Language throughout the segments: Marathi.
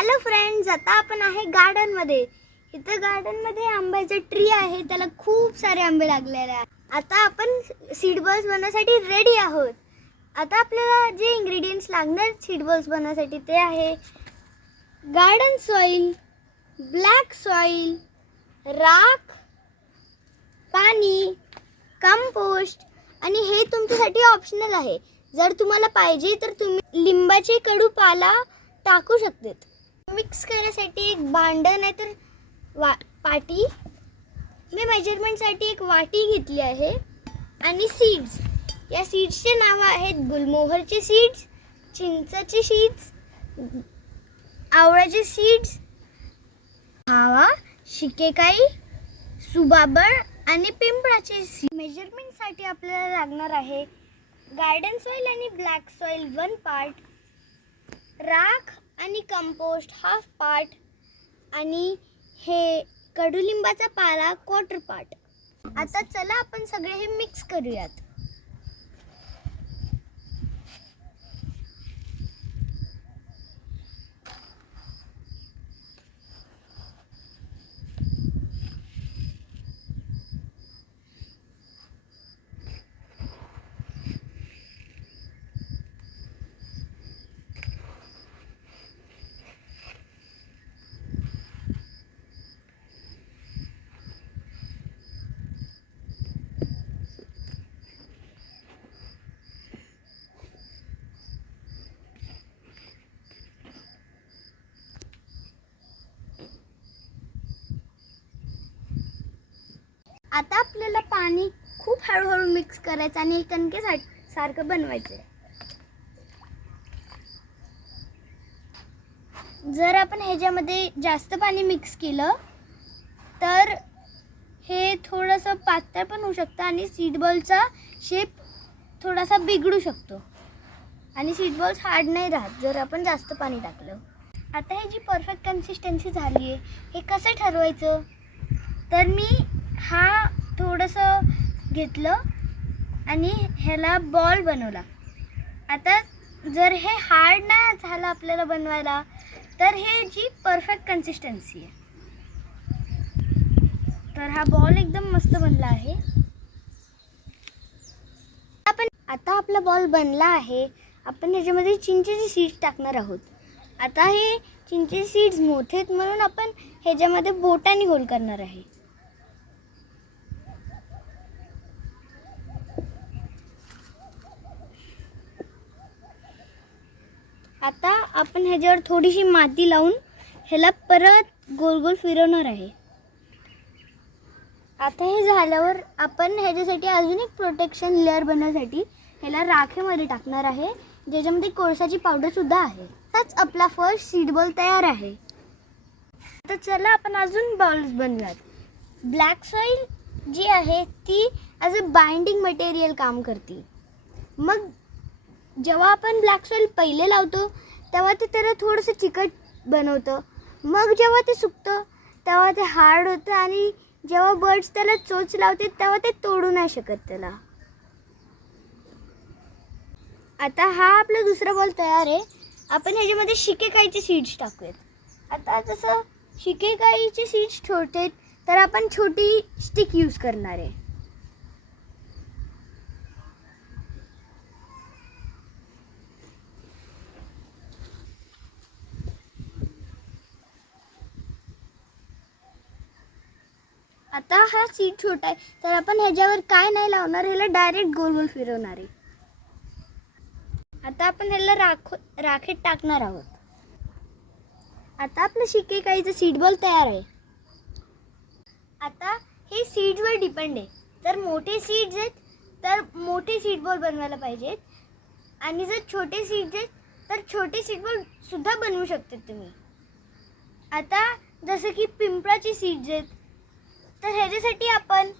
हॅलो फ्रेंड्स, आता आपण आहे गार्डन मध्ये. इथं गार्डन मध्ये आंब्याचा ट्री आहे, त्याला खूप सारे आंबे लागलेले आहेत. आता आपण सीड बॉल्स बनवण्यासाठी रेडी आहोत. आता आपल्याला जे इंग्रेडिएंट्स लागणार सीड बॉल्स बनवण्यासाठी ते आहे गार्डन सॉइल, ब्लॅक सॉइल, राख, पाणी, कंपोस्ट आणि हे तुमच्यासाठी ऑप्शनल आहे. जर तुम्हाला पाहिजे तर तुम्ही लिंबाचे कडू पाला टाकू शकते. मिक्स करण्यासाठी एक भांड नाही तर पाटी. मी मेजरमेंटसाठी एक वाटी घेतली आहे आणि सीड्स. या सीड्सचे नाव आहेत गुलमोहरचे सीड्स, चिंचाचे सीड्स, आवळ्याचे सीड्स, हावा, शिकेकाई, सुबाबळ आणि पिंपळाचे सीड्स. मेजरमेंटसाठी आपल्याला लागणार आहे गार्डन सॉइल आणि ब्लॅक सॉइल 1 पार्ट, राख आणि कंपोस्ट 1/2 पार्ट आणि हे कडुलिंबाचा पाला 1/4 पार्ट. आता चला आपण सगळे हे मिक्स करूयात. आता आपल्याला पाणी खूप हळूहळू मिक्स करायचं आणि कणके सारखं बनवायचं. जर आपण ह्याच्यामध्ये जास्त पाणी मिक्स केलं तर हे थोडंसं पातळ पण होऊ शकतं आणि सीड बॉलचा शेप थोडासा बिघडू शकतो आणि सीड बॉल्स हार्ड नाही राहत जर आपण जास्त पाणी टाकलं. आता हे जी परफेक्ट कन्सिस्टन्सी झाली आहे हे कसं ठरवायचं, तर मी हा थोडंसं घेतलं आणि ह्याला बॉल बनवला. आता जर हे हार्ड नाही झालं आपल्याला बनवायला तर हे जी परफेक्ट कन्सिस्टन्सी आहे. तर हा बॉल एकदम मस्त बनला आहे. आता आपला बॉल बनला आहे. आपण ह्याच्यामध्ये चिंचेचे सीड्स टाकणार आहोत. आता हे चिंचेचे सीड्स मोठे आहेत म्हणून आपण ह्याच्यामध्ये बोटाने होल करणार आहे. आता आपण ह्याच्यावर थोडीशी माती लावून ह्याला परत गोल गोल फिरवणार आहे. आता हे झाल्यावर आपण ह्याच्यासाठी अजून एक प्रोटेक्शन लेअर बनवण्यासाठी ह्याला राखेमध्ये टाकणार आहे, ज्याच्यामध्ये कोळसाची पावडरसुद्धा आहे. आताच आपला फर्स्ट सीड बॉल तयार आहे. आता चला आपण अजून बॉल्स बनवूयात. ब्लॅक सॉइल जी आहे ती ॲज अ बाइंडिंग मटेरियल काम करते. मग जेव्हा आपण ब्लॅक सॉइल पहिले लावतो तेव्हा ते त्याला थोडंसं चिकट बनवतं. मग जेव्हा ते सुकतं तेव्हा ते हार्ड होतं आणि जेव्हा बर्ड्स त्याला चोच लावते तेव्हा ते तोडू नाही शकत त्याला. आता हा आपला दुसरा बॉल तयार आहे. आपण ह्याच्यामध्ये शिकेकाईचे सीड्स टाकूयात. आता जसं शिकेकाईचे सीड्स छोटे आहेत तर आपण छोटी स्टिक यूज करणार आहे. आता हा सीड छोटा आहे तर आपण ह्याच्यावर काय नाही लावणार, ह्याला डायरेक्ट गोल गोल फिरवणार आहे. आता आपण ह्याला राखेत टाकणार आहोत. आता आपलं शिकेकाईचं सीड बॉल तयार आहे. आता हे सीड्सवर डिपेंड आहे. जर मोठे सीड्स आहेत तर मोठे सीड बॉल बनवायला पाहिजेत आणि जर छोटे सीड्स आहेत तर छोटे सीड बॉल सुद्धा बनवू शकता तुम्ही. आता जसं की पिंपळाचे सीड्स आहेत तर ह्याच्यासाठी आपण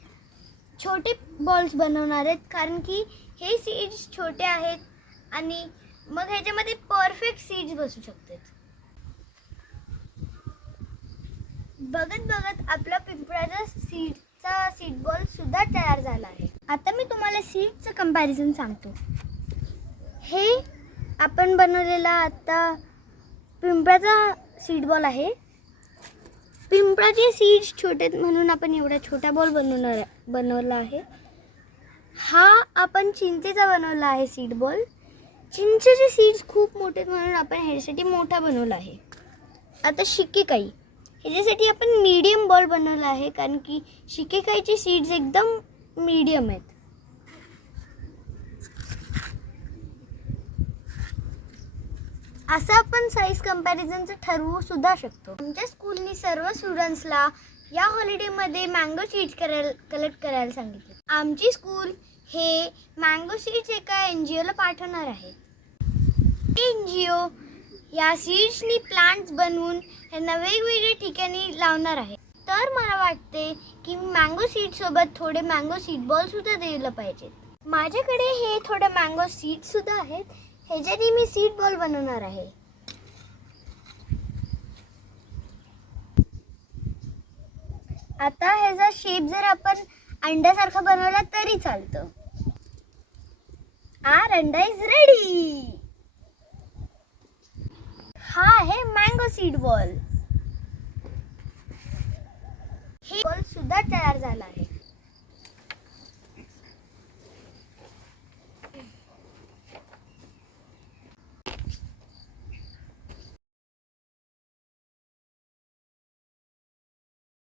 छोटे बॉल्स बनवणार आहेत, कारण की हे सीड्स छोटे आहेत आणि मग ह्याच्यामध्ये परफेक्ट सीड्स बसू शकतात. बघत बघत आपला पिंपळाचा सीड बॉल सुद्धा तयार झाला आहे. आता मी तुम्हाला सीडचं कंपॅरिझन सांगतो. हे आपण बनवलेला आता पिंपळाचा सीड बॉल आहे. पिंपळाचे सीड्स छोटे म्हणून आपण एवढा छोटा बॉल बनवला आहे. हा आपण चिंचेचा बनवला आहे सीड बॉल. चिंचेचे सीड्स खूप मोठे म्हणून आपण ह्याच्यासाठी मोठा बनवला आहे. आता शिकेकाई ह्याच्यासाठी आपण मीडियम बॉल बनवला आहे, कारण की शिकेकाईचे सीड्स एकदम मीडियम आहेत. असं आपण साईज कंपॅरिझनचं ठरवू सुद्धा शकतो. आमच्या स्कूलनी सर्व स्टुडंट्सला या हॉलिडेमध्ये मँगो सीड्स कलेक्ट करायला सांगितले. आमची स्कूल हे मँगो सीड्स एका NGOला पाठवणार आहे. NGO या सीड्सनी प्लांट्स बनवून यांना वेगवेगळ्या ठिकाणी लावणार आहे. तर मला वाटते की मँगो सीडसोबत थोडे मँगो सीड बॉलसुद्धा द्यायला पाहिजेत. माझ्याकडे हे थोडे मँगो सीडसुद्धा आहेत. ह्याच्याने मी सीड बॉल बनवणार आहे. आता ह्याचा शेप जर आपण अंड्यासारखा बनवला तरी चालतं. आर अंडा इज रेडी. हा आहे मँगो सीड बॉल. हे बॉल सुद्धा तयार झाला आहे.